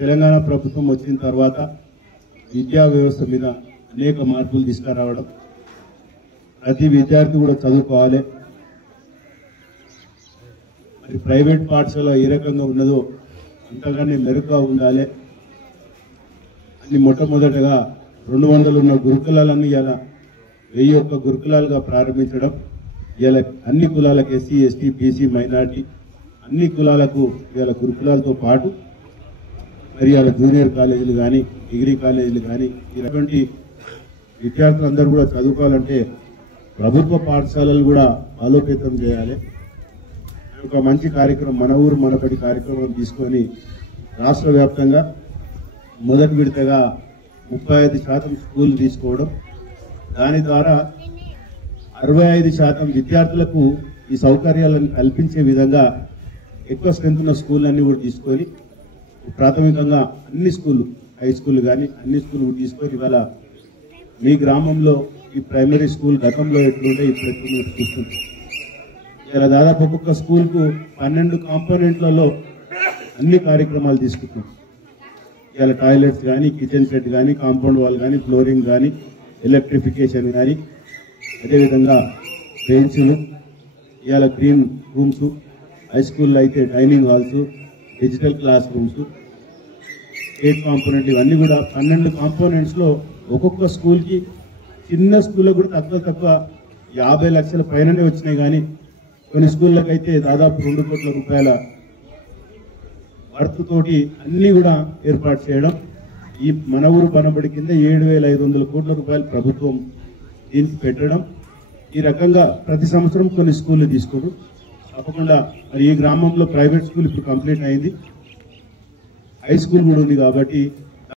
తెలంగాణ ప్రభుత్వం వచ్చిన తర్వాత విద్యా వ్యవస్థ మీద అనేక మార్పులు తీసుకురావడం, ప్రతి విద్యార్థి కూడా చదువుకోవాలి. మరి ప్రైవేట్ పాఠశాల ఏ రకంగా ఉన్నదో అంతగానే మెరుగ్గా ఉండాలి అని మొట్టమొదటగా 200 ఉన్న గురుకులాలన్నీ ఇలా 1001 గురుకులాలుగా ప్రారంభించడం, ఇలా అన్ని కులాలకు ఎస్సీ ఎస్టీ బీసీ మైనార్టీ అన్ని కులాలకు ఇలా గురుకులాలతో పాటు మరి అలా జూనియర్ కాలేజీలు కానీ డిగ్రీ కాలేజీలు కానీ ఇలాంటి విద్యార్థులందరూ కూడా చదువుకోవాలంటే ప్రభుత్వ పాఠశాలలు కూడా బలోపేతం చేయాలి. ఒక మంచి కార్యక్రమం మన ఊరు మనబడి కార్యక్రమం తీసుకొని రాష్ట్ర వ్యాప్తంగా మొదటి విడతగా 35% స్కూల్ తీసుకోవడం, దాని ద్వారా 65% విద్యార్థులకు ఈ సౌకర్యాలను కల్పించే విధంగా ఎక్కువ స్ట్రెంత్ ఉన్న స్కూళ్ళన్నీ కూడా తీసుకొని ప్రాథమికంగా అన్ని స్కూళ్ళు హై స్కూల్ కానీ అన్ని స్కూళ్ళు తీసుకొని ఇవాళ మీ గ్రామంలో ఈ ప్రైమరీ స్కూల్ గతంలో ఎట్లుంటే ఇప్పుడు ఎట్లుంటే చూస్తుంది. ఇలా దాదాపు ఒక్కొక్క స్కూల్కు 12 కాంపోనెంట్లలో అన్ని కార్యక్రమాలు తీసుకుంటున్నాం. ఇలా టాయిలెట్స్ కానీ కిచెన్ సెట్ కానీ కాంపౌండ్ వాల్ కానీ ఫ్లోరింగ్ కానీ ఎలక్ట్రిఫికేషన్ కానీ అదేవిధంగా బెంచ్లు ఇలా గ్రీన్ రూమ్స్, హై స్కూల్లో అయితే dining halls, digital class rooms, 8 component ఇవన్నీ కూడా 12 కాంపోనెంట్స్లో ఒక్కొక్క స్కూల్కి చిన్న స్కూల్లో కూడా తక్కువ 50 లక్షల పైననే వచ్చినాయి. కానీ కొన్ని స్కూళ్ళకి అయితే దాదాపు 2 కోట్ల రూపాయల వర్త్ తోటి అన్ని కూడా ఏర్పాటు చేయడం. ఈ మన ఊరు పనబడి కింద 7,500 కోట్ల రూపాయలు ప్రభుత్వం దీనికి పెట్టడం. ఈ రకంగా ప్రతి సంవత్సరం కొన్ని స్కూళ్ళు తీసుకోరు. తప్పకుండా మరి ఈ గ్రామంలో ప్రైవేట్ స్కూల్ ఇప్పుడు కంప్లీట్ అయింది, హై స్కూల్ కూడా ఉంది. కాబట్టి